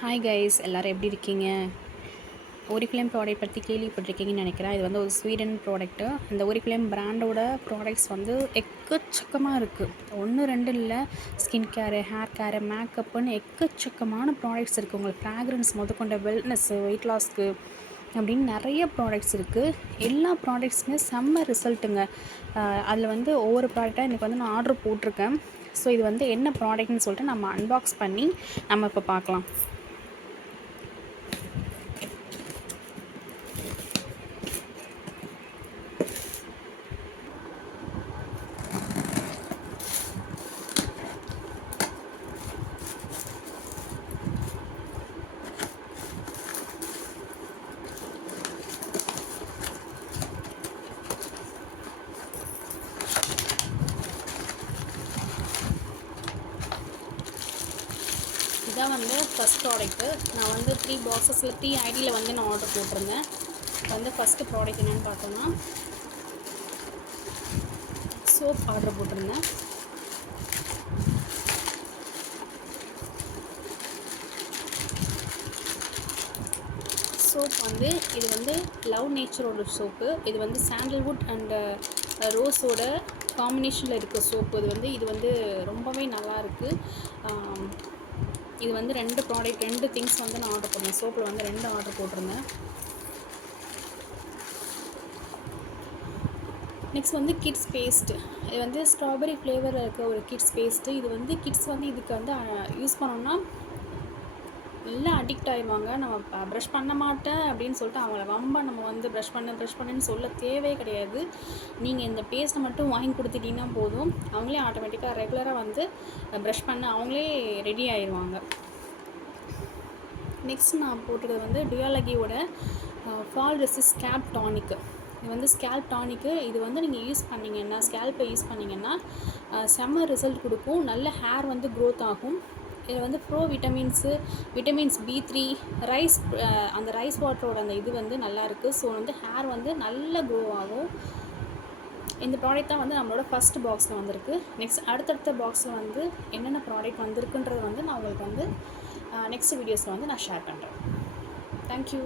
Hi guys, எல்லோரும் எப்படி இருக்கீங்க? ஒரிஃப்ளேம் ப்ராடக்ட் பற்றி கேள்விப்பட்டிருக்கீங்கன்னு நினைக்கிறேன். இது வந்து ஒரு ஸ்வீடன் ப்ராடக்ட்டு. இந்த ஒரிஃப்ளேம் பிராண்டோட ப்ராடக்ட்ஸ் வந்து எக்கச்சக்கமாக இருக்குது. 1 2 இல்லை, ஸ்கின் கேரு, ஹேர் கேரு, மேக்கப்புன்னு எக்கச்சக்கமான ப்ராடக்ட்ஸ் இருக்குது. உங்களுக்கு ஃப்ராக்ரன்ஸ் முதற்கொண்ட வெல்னஸ்ஸு, வெயிட் லாஸ்க்கு அப்படின்னு நிறைய ப்ராடக்ட்ஸ் இருக்குது. எல்லா ப்ராடக்ட்ஸுமே செம்ம ரிசல்ட்டுங்க. அதில் வந்து ஒவ்வொரு ப்ராடக்டாக எனக்கு வந்து நான் ஆர்டர் போட்டிருக்கேன். ஸோ இது வந்து என்ன ப்ராடக்ட்னு சொல்லிட்டு நம்ம அன்பாக்ஸ் பண்ணி நம்ம இப்போ பார்க்கலாம். இதான் வந்து ஃபஸ்ட் ப்ராடக்ட்டு. நான் வந்து 3 பாக்ஸஸில் 3 ஐடியில் வந்து நான் ஆர்டர் போட்டிருந்தேன். வந்து ஃபஸ்ட்டு ப்ராடக்ட் என்னென்னு பார்த்தோன்னா சோப் ஆர்டர் போட்டிருந்தேன். சோப் வந்து இது வந்து லவ் நேச்சரோட சோப்பு. இது வந்து சாண்டல்வுட் அண்டு ரோஸோட காம்பினேஷனில் இருக்க சோப்பு. இது வந்து ரொம்பவே நல்லாயிருக்கு. இது வந்து 2 ப்ராடக்ட் 2 திங்ஸ் வந்து நான் ஆர்டர் பண்ணேன். சோப்பில் வந்து 2 ஆர்டர் போட்டிருந்தேன். நெக்ஸ்ட் வந்து கிட்ஸ் பேஸ்ட்டு. இது வந்து ஸ்ட்ராபெரி ஃப்ளேவரில் இருக்க ஒரு கிட்ஸ் பேஸ்ட்டு. இது வந்து கிட்ஸ் வந்து இதுக்கு வந்து யூஸ் பண்ணோன்னா நல்லா அடிக்ட் ஆகிடுவாங்க. நம்ம ப்ரஷ் பண்ண மாட்டேன் அப்படின்னு சொல்லிட்டு அவங்கள ரொம்ப நம்ம வந்து ப்ரஷ் பண்ணுன்னு சொல்ல தேவையே கிடையாது. நீங்கள் இந்த பேஸ்ட்டை மட்டும் வாங்கி கொடுத்துட்டிங்கன்னா போதும், அவங்களே ஆட்டோமேட்டிக்காக ரெகுலராக வந்து ப்ரஷ் பண்ண அவங்களே ரெடி ஆயிடுவாங்க. நெக்ஸ்ட் நான் போட்டுக்கிறது வந்து டியாலகியோட ஃபால் ரெசிஸ்ட் ஸ்கேல்ப் டானிக்கு. இது வந்து ஸ்கேல்ப் டானிக்கு. இது வந்து நீங்கள் யூஸ் பண்ணிங்கன்னா, ஸ்கேல்ப்பை யூஸ் பண்ணிங்கன்னா செம்ம ரிசல்ட் கொடுக்கும். நல்ல ஹேர் வந்து க்ரோத் ஆகும். இதில் வந்து ப்ரோ விட்டமின்ஸ் B3 அந்த ரைஸ் வாட்டரோட அந்த இது வந்து நல்லாயிருக்கு. ஸோ வந்து ஹேர் வந்து நல்ல க்ரோ ஆகும். இந்த ப்ராடக்ட் தான் வந்து நம்மளோட ஃபஸ்ட் பாக்ஸில் வந்திருக்கு. நெக்ஸ்ட் அடுத்தடுத்த பாக்ஸில் வந்து என்னென்ன ப்ராடக்ட் வந்திருக்குன்றது வந்து நான் உங்களுக்கு வந்து நெக்ஸ்ட் வீடியோஸில் வந்து நான் ஷேர் பண்ணுறேன். தேங்க்யூ.